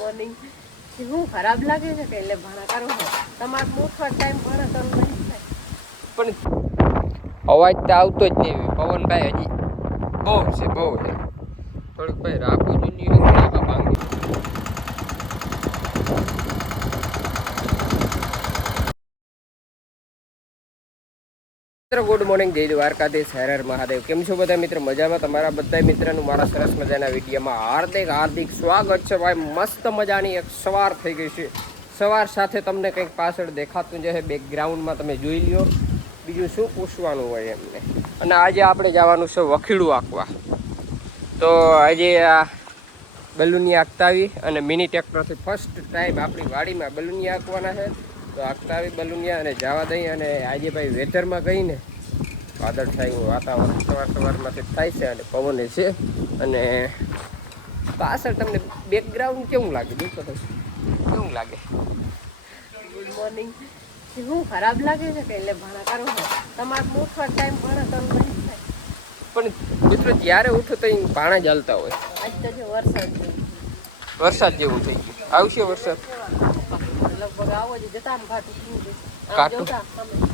Morning હું ખરાબ લાગે છે કે એટલે ભણા કરું તમારે મોટો ટાઈમ ભણે તો નહીં થાય પણ અવાજ તો આવતો જ નહીં. પવનભાઈ હજી બહુ છે થોડીક ભાઈ રાખવું જોઈએ ભાંગી. ગુડ મોર્નિંગ, જય દ્વારકાધીશ, હર હર મહાદેવ. કેમ છો બધા મિત્રો? મજામાં? તમારા બધા મિત્રોનું મારા સરસ મજાના વિડીયોમાં હાર્દિક સ્વાગત છે. ભાઈ મસ્ત મજાની એક સવાર થઈ ગઈ છે. સવાર સાથે તમને કંઈક પાછળ દેખાતું જ છે, બેકગ્રાઉન્ડમાં તમે જોઈ લ્યો. બીજું શું પૂછવાનું હોય એમને. અને આજે આપણે જવાનું છે વખીડું આંકવા. તો આજે આ બલૂની આંકતાવી અને મિની ટ્રેક્ટરથી ફર્સ્ટ ટાઈમ આપણી વાડીમાં બલૂની આંકવાના છે. તો આંકતાવી બલૂનિયા અને જવા દઈ. અને આજે ભાઈ વેધરમાં ગઈને વાદળછાયું વાતાવરણ સવારમાંથી થાય છે અને પવન છે. અને પાછળ તમને બેકગ્રાઉન્ડ કેવું લાગે? દેખો તો કેવું લાગે? ગુડ મોર્નિંગ હું ખરાબ લાગે છે કે એટલે ભણા કરું તમારે મોટો ટાઈમ ભણે તો નહીં થાય પણ મિત્રો જ્યારે ઉઠો તો પાણા જ હાલતા હોય. આજ તો જો વરસાદ જેવું થઈ ગયું. આવશે વરસાદ. લગભગ આવો જ જતા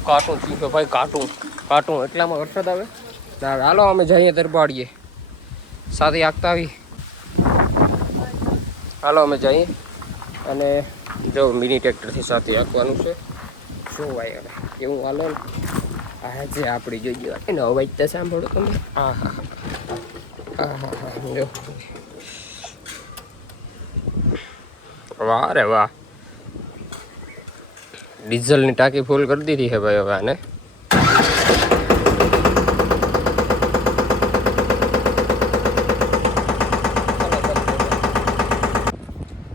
કાંટું ચીસો ભાઈ, કાંટું એટલામાં વરસાદ આવે. હાલો અમે જઈએ દરબાડીએ સાથે આંકતા આવી. હાલો અમે જઈએ. અને જો મિની ટ્રેક્ટરથી સાથે આંકવાનું છે. શું ભાઈ હવે એવું હાલો ને. આ જે આપણી જોઈએ એનો અવાજ તો સાંભળો તમે. હા જો વાહ રે વાહ. ડીઝલની ટાંકી ફૂલ કરી દીધી છે ભાઈ હવે આને.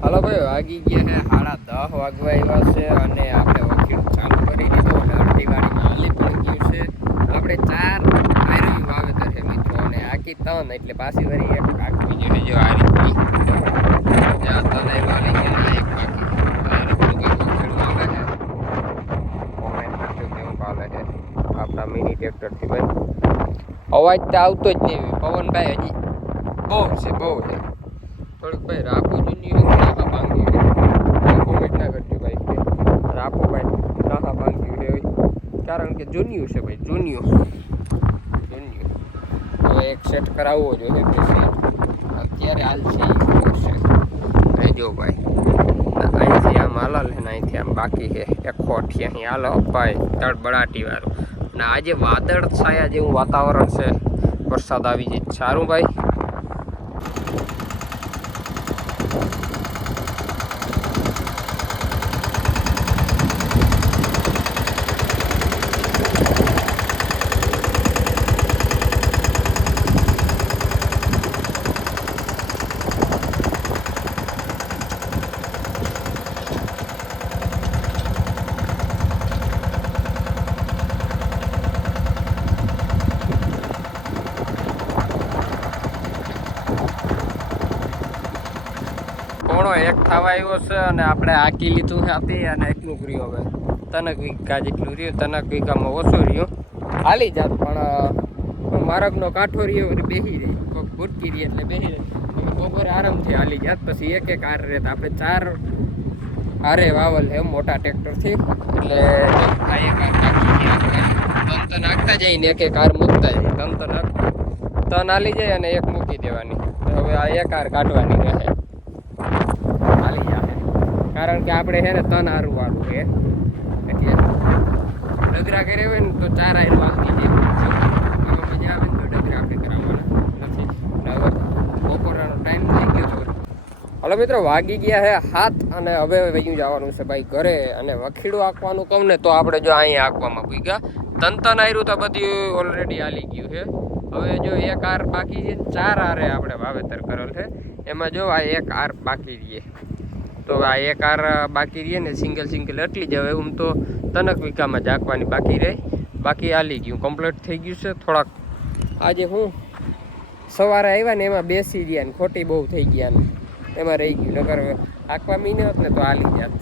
હાલો ભાઈ, વાગી ગયા છે 10:30 વાગવા આવ્યા છે. અને આપણે વખીડું ચાલુ કરી દીધું અને અડધી વાડીમાં હાલી પડી ગયું છે. આપણે 4 આયરવી વાવેતર છે મિત્રો. અને આખી 3 એટલે પાછી વળી એક આખી જે જો આ રીતની જ્યાં 3 વાળી ગયા એક બાકી. આપણા મિની ટ્રેક્ટરથી ભાઈ અવાજ તો આવતો જ નહીં. પવનભાઈ હજી બહુ છે થોડીક ભાઈ રાખવું જોઈએ ભાંગી. કોમેન્ટ ના કરજો ભાઈ કે રાખો ભાઈ નાહા ભાંગ્યું છે. કારણ કે જૂન્યું છે ભાઈ, જૂન્યું. હવે એક સેટ કરાવવો જોઈએ પછી અત્યારે હાલ છે જો ભાઈ. અહીંથી આમ હાલ ને અહીંથી આમ બાકી છે એક ખોઠી અહીં હાલો ભાઈ તડબડાટી વાળું. અને આજે વાદળ છાયા જેવું વાતાવરણ છે. વરસાદ આવી જાય સારું ભાઈ. એક થવા આવ્યો છે અને આપણે આંકી લીધું હતી. અને એટલું રહ્યું હવે તનક વીઘા જેટલું રહ્યું. તનક વીઘામાં ઓછું રહ્યું હાલી જાત. પણ મારગનો કાંઠો રહ્યો બેસી રહી કોઈક ભૂટકી રહી એટલે બેસી રહી. અમે બપોરે આરામથી હાલી જાત. પછી એક હાર રહેતા આપણે 4 હારે વાવલ છે મોટા ટ્રેક્ટરથી. એટલે આ એક હાર નાખતા જઈને એક હાર મૂકતા જાય. ત્રણ હાલી જાય અને એક મૂકી દેવાની. હવે આ એક હાર કાઢવાની રહે. કારણ કે આપણે છે ને 3 હારું વાળું છે એટલે ડગરા કરે હોય ને તો 4 હાર વાગી જાય. મજા આવે ને તો ડગરા આપણે કરાવવાના નથી. હવે બપોરનો ટાઈમ થઈ ગયો છે. હલો મિત્રો, વાગી ગયા છે 7 અને હવે વયું જવાનું છે ભાઈ ઘરે. અને વખીડું આંકવાનું કહું ને તો આપણે જો અહીંયા આંકવામાં પૂગ્યા. તન આયરું તો બધું ઓલરેડી હાલી ગયું છે. હવે જો એક હાર બાકી છે, 4 હારે આપણે વાવેતર કરેલ છે. એમાં જો આ એક હાર બાકી રહીએ. તો આ એક હાર બાકી રહીએ ને સિંગલ એટલી જ. હવે એમ તો તનક વીઘામાં ઝાંકવાની બાકી રહી. બાકી હાલી ગયું, કમ્પ્લીટ થઈ ગયું છે. થોડાક આજે હું સવારે આવ્યા ને એમાં બેસી ગયા ને ખોટી બહુ થઈ ગયા ને એમાં રહી ગયું. નગર આંકવા મીને હોત ને તો હાલી જાત.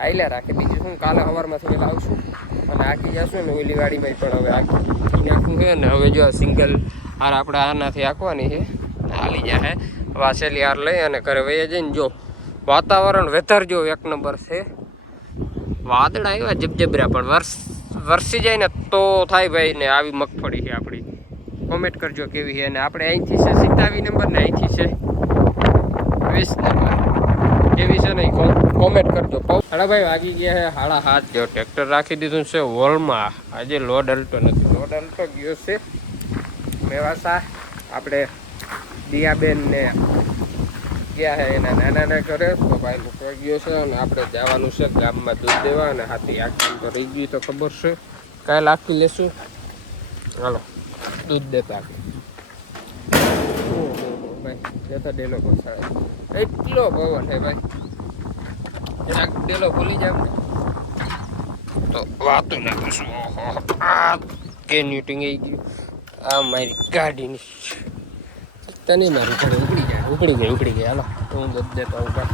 હાલ્યા રાખે. બીજું શું, કાલે સવારમાંથી પહેલાં આવશું અને આંકી જશું ને ઓલી વાડીમાં પણ હવે આંકી નાખવું છે. ને હવે જો સિંગલ હાર આપણે આનાથી આંકવાની છે હાલી જાય. હવે આ છેલ્લી હાર લઈ અને ઘરે વહી જઈને જો વાતાવરણ વેધર જો એક નંબર છે. વાદળ આવ્યા જબજબરા, પણ વરસી જાય ને તો થાય ભાઈ ને આવી મગફળી છે આપણી. કોમેન્ટ કરજો કેવી છે. અને આપણે અહીંથી છે 27 નંબર ને અહીંથી છે 20 નંબર. કેવી છે ને કોમેન્ટ કરજો. હાડા ભાઈ વાગી ગયા છે 7:30. જો ટ્રેક્ટર રાખી દીધું છે હોલમાં. આજે લોડ હલતો નથી, લોડ હલતો ગયો છે મેવાસા. આપણે દિયાબેન ને ગયા છે એના નાના ઘરે, તો ભાઈ મૂકવા ગયો છે. અને આપણે જવાનું છે ગામમાં દૂધ દેવા. અને હાથી આખી તો રહી ગઈ તો ખબર છે, કાલે આખી લેશું. હાલો દૂધ દેતા ભાઈ દેતા ડેલો પસાડે. એટલો પવન છે ભાઈ, જરાક ડેલો ભૂલી જાવ તો વાતો ના કરશું. આ કે ન્યુટિંગ આવી ગયું. આ મારી ગાડીની તને મારી ઘરે ઉપડી ગઈ. હાલો હું દૂધ દેતો ઉપર.